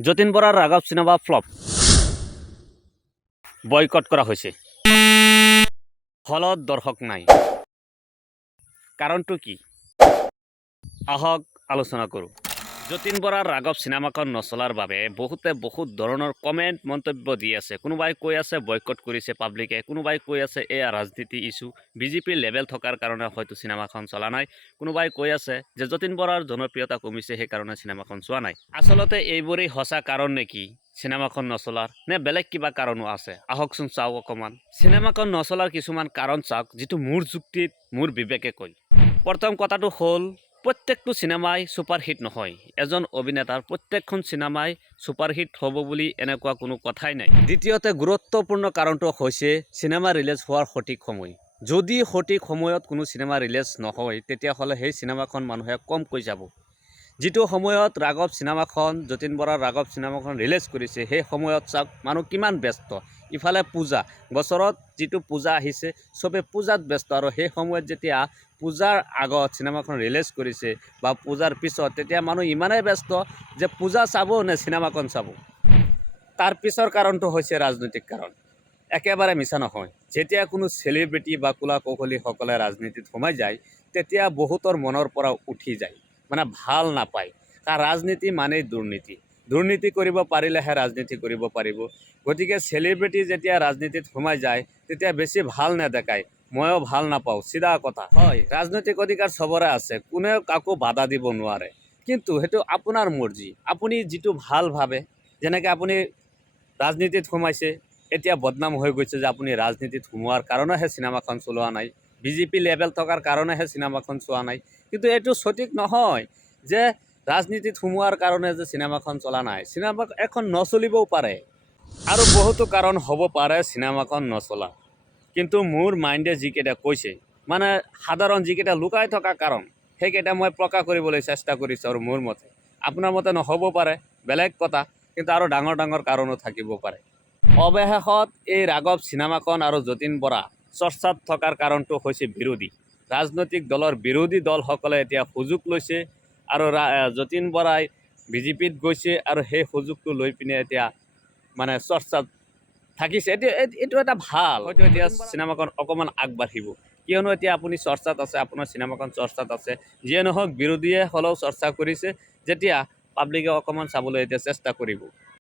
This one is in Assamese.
যতীন বৰাৰ ৰাঘৱ চিনেমা ফ্লপ বয়কট কৰা হৈছে। হলত দৰ্শক নাই। কাৰণটো কি? আহক আলোচনা কৰোঁ। যতীন বৰাৰ ৰাঘৱ চিনেমাখন নচলাৰ বাবে বহুতে বহুত ধৰণৰ কমেণ্ট মন্তব্য দি আছে। কোনোবাই কৈ আছে বয়কট কৰিছে পাব্লিকে, কোনোবাই কৈ আছে এয়া ৰাজনীতি ইছ্যু, বিজেপিৰ লেভেল থকাৰ কাৰণে হয়তো চিনেমাখন চলা নাই, কোনোবাই কৈ আছে যে যতীন বৰাৰ জনপ্ৰিয়তা কমিছে সেইকাৰণে চিনেমাখন চোৱা নাই। আচলতে এইবোৰেই সঁচা কাৰণ নেকি চিনেমাখন নচলাৰ, নে বেলেগ কিবা কাৰণো আছে? আহকচোন চাওক অকণমান। চিনেমাখন নচলাৰ কিছুমান কাৰণ চাওক, যিটো মোৰ যুক্তিত মোৰ বিবেকে কয়। প্ৰথম কথাটো হ'ল প্ৰত্যেকটো চিনেমাই ছুপাৰহিট নহয়। এজন অভিনেতাৰ প্ৰত্যেকখন চিনেমাই ছুপাৰহিট হ'ব বুলি এনেকুৱা কোনো কথাই নাই। দ্বিতীয়তে গুৰুত্বপূৰ্ণ কাৰণটো হৈছে চিনেমা ৰিলিজ হোৱাৰ সঠিক সময়। যদি সঠিক সময়ত কোনো চিনেমা ৰিলিজ নহয় তেতিয়াহ'লে সেই চিনেমাখন মানুহে কমকৈ যাব। যিটো সময়ত ৰাঘৱ চিনেমাখন যতীন বৰাৰ ৰাঘৱ চিনেমাখন ৰিলিজ কৰিছে সেই সময়ত চাওক মানুহ কিমান ব্যস্ত। ইফালে পূজা, বছৰত যিটো পূজা আহিছে চবে পূজাত ব্যস্ত, আৰু সেই সময়ত যেতিয়া পূজাৰ আগত চিনেমাখন ৰিলিজ কৰিছে বা পূজাৰ পিছত তেতিয়া মানুহ ইমানেই ব্যস্ত যে পূজা চাব নে চিনেমাখন চাব। তাৰ পিছৰ কাৰণটো হৈছে ৰাজনৈতিক কাৰণ। একেবাৰে মিছা নহয়, যেতিয়া কোনো চেলিব্ৰিটি বা কোলা কৌশলীসকলে ৰাজনীতিত সোমাই যায় তেতিয়া বহুতৰ মনৰ পৰা উঠি যায়, মানে ভাল নাপায়। কাৰণ ৰাজনীতি মানেই দুৰ্নীতি, দুৰ্নীতি কৰিব পাৰিলেহে ৰাজনীতি কৰিব পাৰিব। গতিকে চেলিব্ৰিটি যেতিয়া ৰাজনীতিত সোমাই যায় তেতিয়া বেছি ভাল নেদেখায়, ময়ো ভাল নাপাওঁ, চিধা কথা। হয়, ৰাজনৈতিক অধিকাৰ চবৰে আছে, কোনেও কাকো বাধা দিব নোৱাৰে, কিন্তু সেইটো আপোনাৰ মৰ্জি, আপুনি যিটো ভাল ভাবে। যেনেকৈ আপুনি ৰাজনীতিত সোমাইছে, এতিয়া বদনাম হৈ গৈছে যে আপুনি ৰাজনীতিত সোমোৱাৰ কাৰণেহে চিনেমাখন চলোৱা নাই, বিজেপি লেভেল থকাৰ কাৰণেহে চিনেমাখন চোৱা নাই। কিন্তু এইটো সঠিক নহয় যে ৰাজনীতিত সোমোৱাৰ কাৰণে যে চিনেমাখন চলা নাই। চিনেমা এখন নচলিবও পাৰে, আৰু বহুতো কাৰণ হ'ব পাৰে চিনেমাখন নচলা। কিন্তু মোৰ মাইণ্ডে যিকেইটা কৈছে, মানে সাধাৰণ যিকেইটা লুকাই থকা কাৰণ, সেইকেইটা মই প্ৰকাশ কৰিবলৈ চেষ্টা কৰিছোঁ। আৰু মোৰ মতে, আপোনাৰ মতে নহ'ব পাৰে, বেলেগ কথা, কিন্তু আৰু ডাঙৰ ডাঙৰ কাৰণো থাকিব পাৰে। অৱশেষত এই ৰাঘৱ চিনেমাখন আৰু যতীন বৰা চৰ্চাত থকাৰ কাৰণটো হৈছে বিৰোধী। ৰাজনৈতিক দলৰ বিৰোধী দলসকলে এতিয়া সুযোগ লৈছে, আৰু যতীন বৰাই বিজেপিত গৈছে, আৰু সেই সুযোগটো লৈ পিনে এতিয়া মানে চৰ্চাত থাকিছে। এইটো এটা ভাল, হয়তো এতিয়া চিনেমাখন অকণমান আগবাঢ়িব, কিয়নো এতিয়া আপুনি চৰ্চাত আছে, আপোনাৰ চিনেমাখন চৰ্চাত আছে। যিয়ে নহওক বিৰোধীয়ে হ'লেও চৰ্চা কৰিছে, যেতিয়া পাব্লিকে অকণমান চাবলৈ এতিয়া চেষ্টা কৰিব।